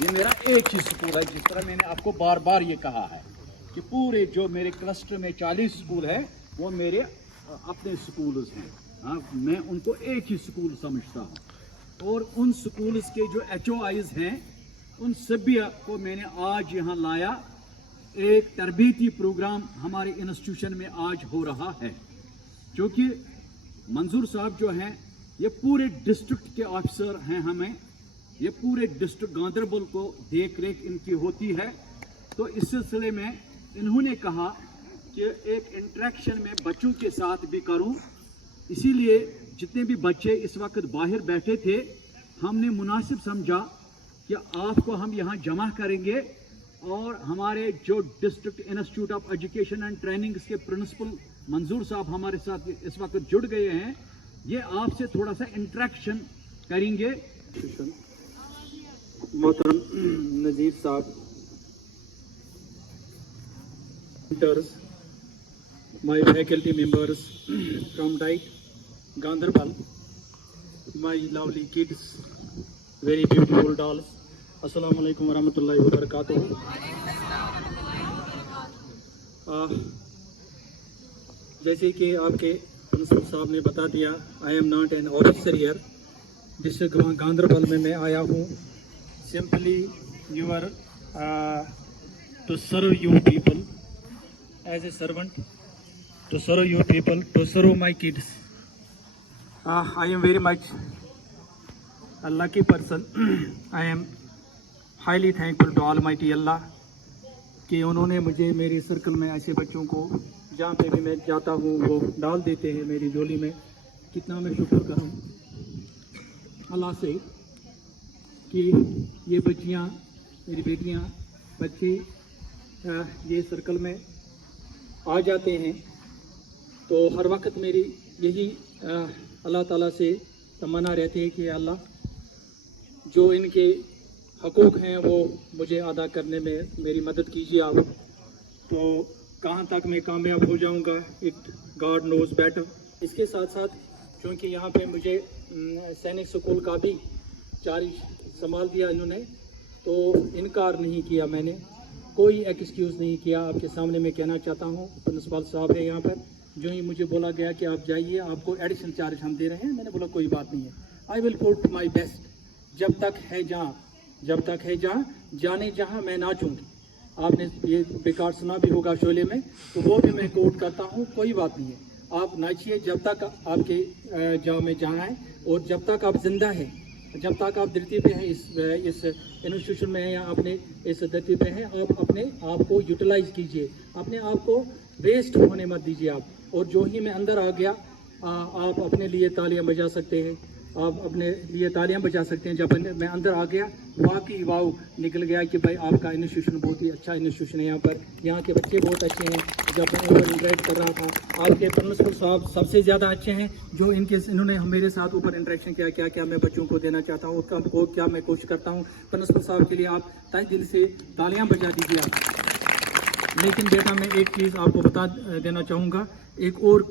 ये मेरा एक ही स्कूल है। जिस तरह मैंने आपको बार बार ये कहा है कि पूरे जो मेरे क्लस्टर में 40 स्कूल है वो मेरे अपने स्कूल हैं। हाँ, मैं उनको एक ही स्कूल समझता हूँ। और उन स्कूल्स के जो HOIs हैं उन सभी को मैंने आज यहाँ लाया। एक तरबीती प्रोग्राम हमारे इंस्टीट्यूशन में आज हो रहा है, क्योंकि मंजूर साहब जो हैं ये पूरे डिस्ट्रिक्ट के ऑफिसर हैं। हमें ये पूरे डिस्ट्रिक्ट गांधरबल को देख रेख इनकी होती है। तो इस सिलसिले में इन्होंने कहा कि एक इंटरेक्शन में बच्चों के साथ भी करूं, इसीलिए जितने भी बच्चे इस वक्त बाहर बैठे थे हमने मुनासिब समझा कि आपको हम यहाँ जमा करेंगे। और हमारे जो district institute of education and training के प्रिंसिपल मंजूर साहब हमारे साथ इस वक्त जुड़ गए हैं। ये आपसे थोड़ा सा इंटरेक्शन करेंगे। मोहतरम नजीर साहब, my faculty members from DITE Gandarbal, my lovely kids, very beautiful dolls, अस्सलाम वालेकुम वरहमतुल्लाहि वबरकातुहू। जैसे कि आपके प्रिंसिपल साहब ने बता दिया, I am not an officer here. District Ganderbal में मैं आया हूँ simply here to serve you people as a servant, to serve your people, to serve my kids. I am very much a lucky person. I am highly thankful to Almighty Allah कि उन्होंने मुझे मेरे circle में ऐसे बच्चों को जहाँ पे भी मैं जाता हूँ वो डाल देते हैं मेरी झोली में। कितना मैं शुक्र करूँ अल्लाह से कि ये बच्चियाँ, मेरी बेटियाँ, बच्चे ये सर्कल में आ जाते हैं। तो हर वक्त मेरी यही अल्लाह ताला से तमन्ना रहती है कि अल्लाह जो इनके हकूक़ हैं वो मुझे अदा करने में मेरी मदद कीजिए आप। तो कहाँ तक मैं कामयाब हो जाऊँगा, इट गॉड नोज़ बेटर। इसके साथ साथ क्योंकि यहाँ पे मुझे सैनिक स्कूल का भी चार्ज संभाल दिया इन्होंने, तो इनकार नहीं किया मैंने, कोई एक्सक्यूज़ नहीं किया। आपके सामने मैं कहना चाहता हूँ, प्रिंसिपल साहब है यहाँ पर, जो ही मुझे बोला गया कि आप जाइए, आपको एडिशनल चार्ज हम दे रहे हैं, मैंने बोला कोई बात नहीं है, I will put my best. जब तक है जहाँ जाने जहाँ मैं नाचूँगी। आपने ये बेकार सुना भी होगा शोले में, तो वो भी मैं कोट करता हूँ, कोई बात नहीं है, आप नाचिए जब तक आपके जाओ में जहाँ है, और जब तक आप जिंदा हैं, जब तक आप धरती पे हैं, इस इंस्टीट्यूशन में हैं या अपने इस धरती पे हैं, आप अपने आप को यूटिलाइज कीजिए, अपने आप को वेस्ट होने मत दीजिए आप। और जो ही मैं अंदर आ गया, आप अपने लिए तालियां बजा सकते हैं, आप अपने लिए तालियां बजा सकते हैं। जब मैं अंदर आ गया, वाकई वाव निकल गया कि भाई आपका इंस्टीट्यूशन बहुत ही अच्छा इंस्टीट्यूशन है। यहाँ के बच्चे बहुत अच्छे हैं। जब मैं ऊपर इंटरेक्ट कर रहा था, आपके प्रिंसिपल साहब सबसे ज़्यादा अच्छे हैं, जो इन्होंने मेरे साथ ऊपर इंटरेक्शन किया। क्या मैं बच्चों को देना चाहता हूँ, उसका क्या मैं कोशिश करता हूँ। प्रिंसिपल साहब के लिए आप तहे दिल से तालियाँ बजा दीजिए आप। लेकिन बेटा मैं एक चीज़ आपको बता देना चाहूँगा, एक और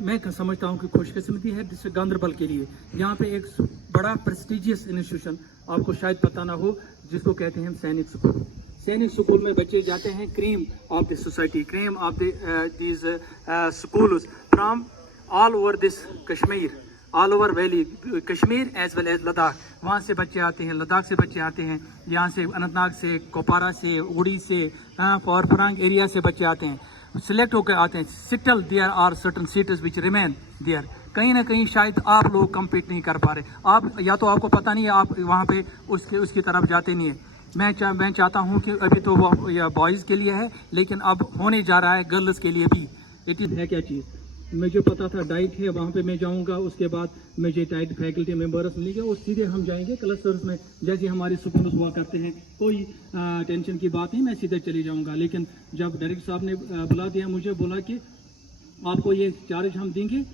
मैं समझता हूँ कि खुशकिस्मती है डिस्ट्रिक्ट गांधरबल के लिए, यहाँ पे एक बड़ा प्रेस्टिजियस इंस्टीट्यूशन आपको शायद पता ना हो, जिसको कहते हैं सैनिक स्कूल। सैनिक स्कूल में बच्चे जाते हैं, cream of the society, cream of these schools from all over this Kashmir, all over valley Kashmir as well as Ladakh. वहाँ से बच्चे आते हैं, लद्दाख से बच्चे आते हैं, यहाँ से अनंतनाग से, कोपारा से, उड़ी से, फॉरफरंग एरिया से बच्चे आते हैं, सिलेक्ट होकर आते हैं। Still there are certain seats which remain there. कहीं ना कहीं शायद आप लोग कम्पीट नहीं कर पा रहे, आप या तो आपको पता नहीं है, आप वहाँ पे उसकी तरफ जाते नहीं है। मैं चाहता हूँ कि अभी तो वो बॉयज़ के लिए है, लेकिन अब होने जा रहा है गर्ल्स के लिए भी। इट इज़ है क्या चीज़, मुझे पता था डाइट है, वहाँ पे मैं जाऊँगा, उसके बाद मुझे डाइट फैकल्टी मेम्बर्स मिलेंगे और सीधे हम जाएंगे क्लस्टर्स में, जैसे हमारे स्कूल हुआ करते हैं। कोई टेंशन की बात नहीं, मैं सीधे चले जाऊँगा। लेकिन जब डायरेक्टर साहब ने बुला दिया, मुझे बोला कि आपको ये चार्ज हम देंगे,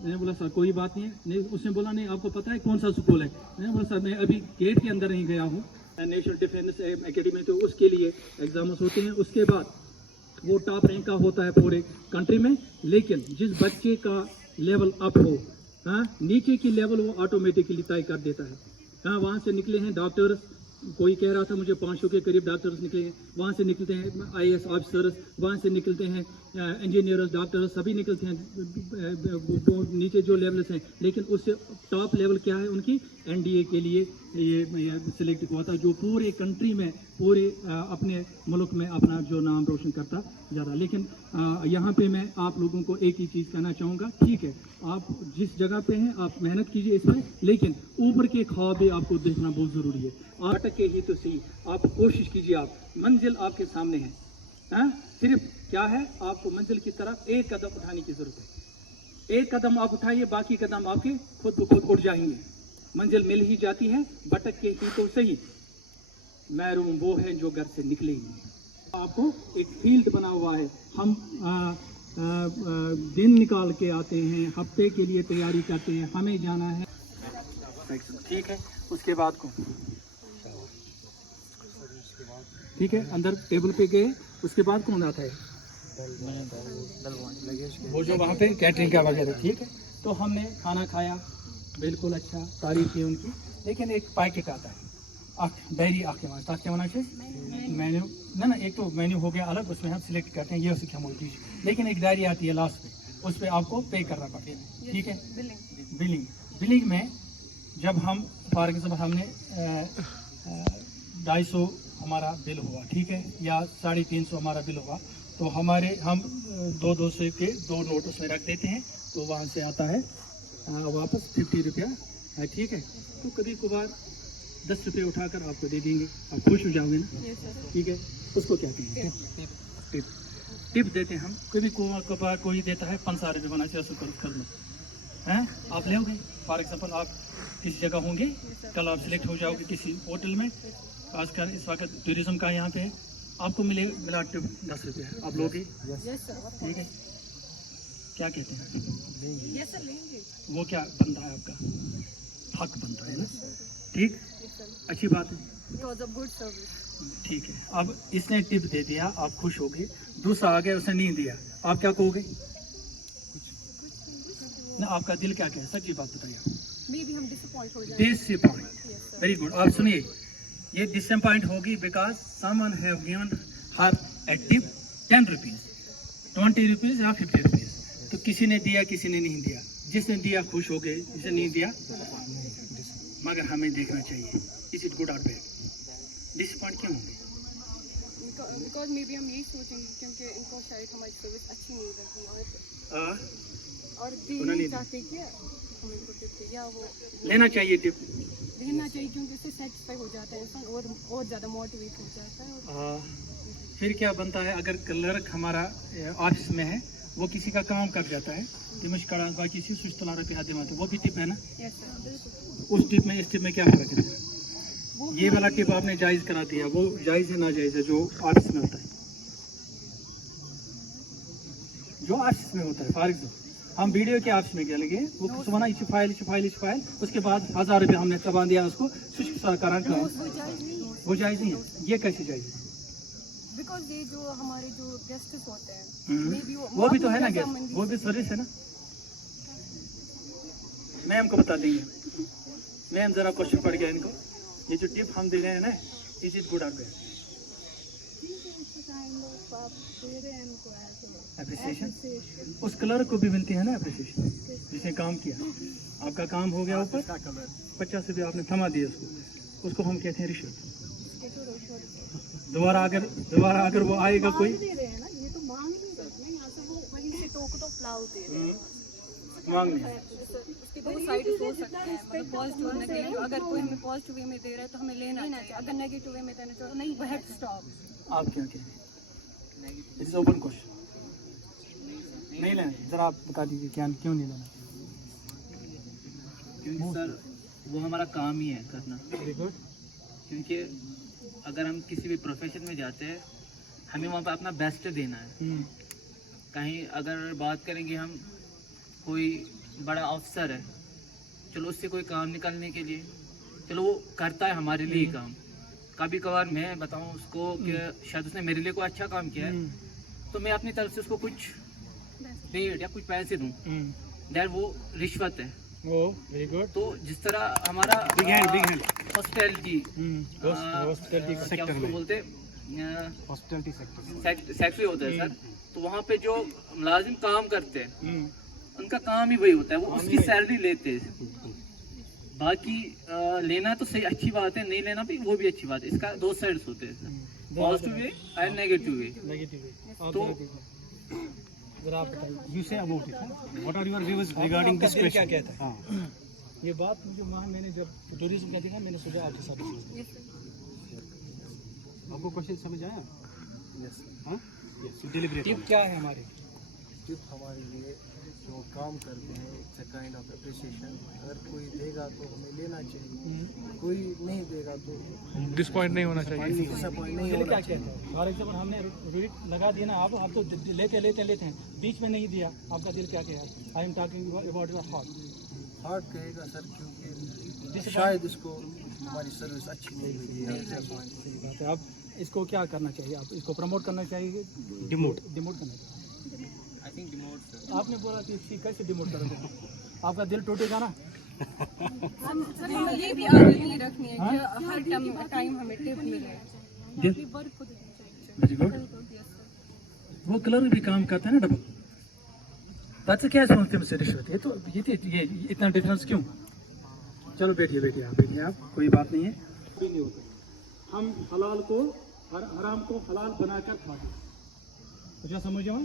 मैंने बोला सर कोई बात नहीं है। नहीं, उसने बोला नहीं आपको पता है कौन सा स्कूल है। मैंने बोला सर मैं अभी गेट के अंदर नहीं गया हूँ, नेशनल डिफेंस एकेडमी, तो उसके लिए एग्जाम्स होते हैं, उसके बाद वो टॉप रैंक का होता है पूरे कंट्री में। लेकिन जिस बच्चे का लेवल अप हो, नीचे की लेवल वो ऑटोमेटिकली तय कर देता है। वहाँ से निकले हैं डॉक्टर्स, कोई कह रहा था मुझे 500 के करीब डॉक्टर्स निकले हैं, वहाँ से निकलते हैं IAS ऑफिसर्स, वहाँ से निकलते हैं इंजीनियर्स, डॉक्टर्स, सभी निकलते हैं वो नीचे जो लेवल्स हैं, लेकिन उससे टॉप लेवल क्या है उनकी NDA के लिए ये सिलेक्ट हुआ था, जो पूरे कंट्री में पूरे अपने मुल्क में अपना जो नाम रोशन करता जा रहा। लेकिन यहाँ पे मैं आप लोगों को एक ही चीज़ कहना चाहूँगा, ठीक है आप जिस जगह पे हैं आप मेहनत कीजिए इसमें, लेकिन ऊपर के ख्वाब भी आपको देखना बहुत ज़रूरी है। अटक के ही तो सही, आप कोशिश कीजिए, आप मंजिल आपके सामने है, हाँ? सिर्फ क्या है आपको मंजिल की तरफ एक कदम उठाने की ज़रूरत है। एक कदम आप उठाइए, बाकी कदम आपके खुद ब खुद उठ जाएंगे। मंजिल मिल ही जाती है, भटक के ही तो सही, महरूम वो है जो घर से निकले ही नहीं। आपको एक फील्ड बना हुआ है, हम दिन निकाल के आते हैं, हफ्ते के लिए तैयारी करते हैं, हमें जाना है, ठीक है। उसके बाद को ठीक है अंदर टेबल पे गए, उसके बाद कौन आता है वो जो वहाँ पे कैटरिंग का वगैरह, ठीक है। तो हमने खाना खाया, बिल्कुल अच्छा, तारीफ की उनकी, लेकिन एक पैकेट आता है डायरी आपके पास ताकि होना चाहिए मेन्यू ना एक तो मेन्यू हो गया अलग, उसमें हम सिलेक्ट करते हैं ये उसी हम चीज़, लेकिन एक डायरी आती है लास्ट में, उस पर आपको पे करना पड़ेगा, ठीक है। बिलिंग में जब हम फॉर एग्जाम्पल हमने 250 हमारा बिल हुआ, ठीक है, या 350 हमारा बिल हुआ, तो हमारे हम 200 के 2 नोट उसमें रख देते हैं, तो वहाँ से आता है वापस 50 रुपया है, ठीक है। तो कभी कभार 10 रुपये उठाकर आपको दे देंगे, आप खुश हो जाओगे ना, ठीक है। उसको क्या कहते हैं टिप देते हैं हम, कभी कभार कोई देता है 5 रुपये बना चाहिए कर लो हैं, आप ले फॉर एग्जाम्पल आप किसी जगह होंगे, कल आप सिलेक्ट हो जाओगे किसी होटल में, खासकर इस वक्त टूरिज्म का यहाँ पे है, आपको मिला टिप 10 रुपये, आप लोगे, ठीक है। क्या कहते हैं वो क्या बनता है आपका हक बनता है ना, ठीक, अच्छी बात है, ठीक है। अब इसने टिप दे दिया, आप खुश हो गए, दूसरा आ गया उसने नहीं दिया, आप क्या कहोगे ना, आपका दिल क्या कहे, सच्ची बात बताइए। हम डिसअपॉइंट हो जाएंगे। Disappoint, very good. आप सुनिए, ये डिसअपॉइंट होगी because someone have given her A tip 10 rupees, 20 rupees या 50 रुपीज, तो किसी ने दिया किसी ने नहीं दिया, जिसने दिया खुश हो गए, जिसने नहीं दिया, मगर हमें देखना चाहिए इज इट गुड और बैड, डिसअपॉइंट क्यों होंगे, बिकॉज मे बी हम यही सोचेंगे क्योंकि इनको शायद हमारी सर्विस अच्छी नहीं लगी और देना चाहते क्या हम इनको टिप या वो लेना चाहिए टिप, देना चाहिए क्योंकि उससे सेटिस्फाई हो जाता है इंसान और ज़्यादा मोटिवेट हो जाता है। फिर क्या बनता है, अगर क्लर्क हमारा ऑफिस में है, वो किसी का काम कर जाता है, तिमश कड़ा बाकी चीज सुस्तला रुपये हाथ में, वो भी टिप है ना, उस टिप में इस टिप में क्या फर्क है, ये वाला टिप आपने जायज़ करा दिया, वो जायज़ है ना जायज़ है जो ऑफिस में होता है, जो ऑफिस में होता है। फॉर एग्जाम्पल हम वीडियो के ऑफिस में क्या लगे, वो सुबह इस फाइल, उसके बाद 1000 रुपये हमने तबाह दिया उसको करंट का, वो जायज़ नहीं है, ये कैसे जायज़ है, बिकॉज ये जो हमारे जो गेस्ट्स होते हैं वो भी तो है ना गेस्ट, वो भी सर्विस है ना। मैम को बता देंगे, मैम जरा क्वेश्चन पड़ गया इनको, ये जो टिप हम दे रहे हैं ना, इज इट गुड और बैड, अप्रिसिएशन उस क्लर्क को भी मिलती है ना, अप्रिसिएशन जिसने काम किया, आपका काम हो गया ऊपर 50 रुपये आपने थमा दिया उसको हम कहते हैं रिश्वत। दोबारा अगर वो आएगा कोई ये तो मांग नहीं रहे यहाँ से, वो वहीं से टोक तो फ्लाउ दे रहे हैं, मांग नहीं, इसके दो साइड हो सकता है, मतलब पॉजिटिव और नेगेटिव, अगर कोई हमें पॉजिटिव वे में दे रहा है तो हमें लेना चाहिए, अगर नेगेटिव वे में देना चाहिए नहीं, वह स्टॉप। आप क्या कहें, इट इज ओपन क्वेश्चन, नहीं लेना, जरा आप बता दीजिए क्या क्यों नहीं लेना, क्योंकि सर वो हमारा काम ही है करना, क्योंकि अगर हम किसी भी प्रोफेशन में जाते हैं हमें वहाँ पर अपना बेस्ट देना है। कहीं अगर बात करेंगे हम, कोई बड़ा अफसर है, चलो उससे कोई काम निकालने के लिए, चलो वो करता है हमारे लिए काम, कभी कभार मैं बताऊँ उसको कि शायद उसने मेरे लिए कोई अच्छा काम किया है, तो मैं अपनी तरफ से उसको कुछ पेड या कुछ पैसे दूँ, दैट वो रिश्वत है, ओ वेरी गुड। तो जिस तरह हमारा बिग हैंड हॉस्पिटैलिटी हॉस्पिटैलिटी क्या सेक्टर उसको में, बोलते हॉस्पिटैलिटी सेक्टर। सेक्रेटरी होता है सर, तो वहाँ पे जो मुलाजिम काम करते हैं उनका काम ही वही होता है, वो उसकी सैलरी लेते हैं। बाकी लेना तो सही अच्छी बात है, नहीं लेना भी वो भी अच्छी बात है। इसका दो साइड्स होते हैं sir, positive way and negative way. Negative. तो जरा आप बताइए, you say about it, what are your views regarding this question? क्या कहता है? हाँ, ये बात मुझे वहाँ मैंने जब टूरिज्म का देखा, मैंने सोचा आपके साथ पूछूं। Yes, sir. आपको क्वेश्चन समझ आया? यस। हाँ, यस। डिलीवरी टिप क्या है हमारे? टिप हमारे लिए जो काम करते हैं, it's a kind of appreciation. अगर कोई देगा तो हमें लेना चाहिए, कोई नहीं देगा तो डिसपॉइंट नहीं होना चाहिए। डिसअपॉइंट नहीं क्या होना कहते हैं? फॉर एग्जाम्पल हमने रेट लगा दिया ना, आप तो लेते हैं, बीच में नहीं दिया, आपका दिल क्या कहेगा? I am talking about your heart. Heart कहेगा सर, क्योंकि शायद इसको हमारी सर्विस अच्छी नहीं लगी है। आप इसको क्या करना चाहिए? आप इसको प्रमोट करना चाहिए, डिमोट करना चाहिए? I think demote sir. आपने बोला कि इसकी कैसे डिमोट करोगे? आपका दिल टूटेगा ना? सर हमें ये भी आदत नहीं रखनी है कि हर टाइम हमें टिप मिले। वर्क को वेरी गुड। वो कलर भी काम करता है ना डबल। बात क्या समझते हैं मुझसे रिश्वत? ये इतना डिफरेंस क्यों? चलो बैठिए आप, कोई बात नहीं है। कोई नहीं होता, हम हलाल को हराम को हलाल बनाकर खाते हैं। तो क्या समझ जाओ,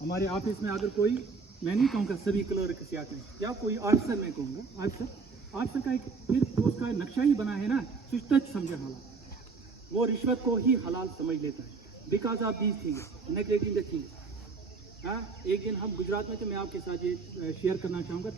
हमारे ऑफिस में अगर कोई, मैं नहीं कहूँगा सभी क्लर्क से आते हैं, या कोई ऑफिसर मैं कहूँगा, ऑफिसर का एक फिर उसका नक्शा ही बना है ना, स्विच टच समझे हलाल, वो रिश्वत को ही हलाल समझ लेता है, because of these things, neglecting the things. हाँ, एक दिन हम गुजरात में थे, मैं आपके साथ ये शेयर करना चाहूँगा।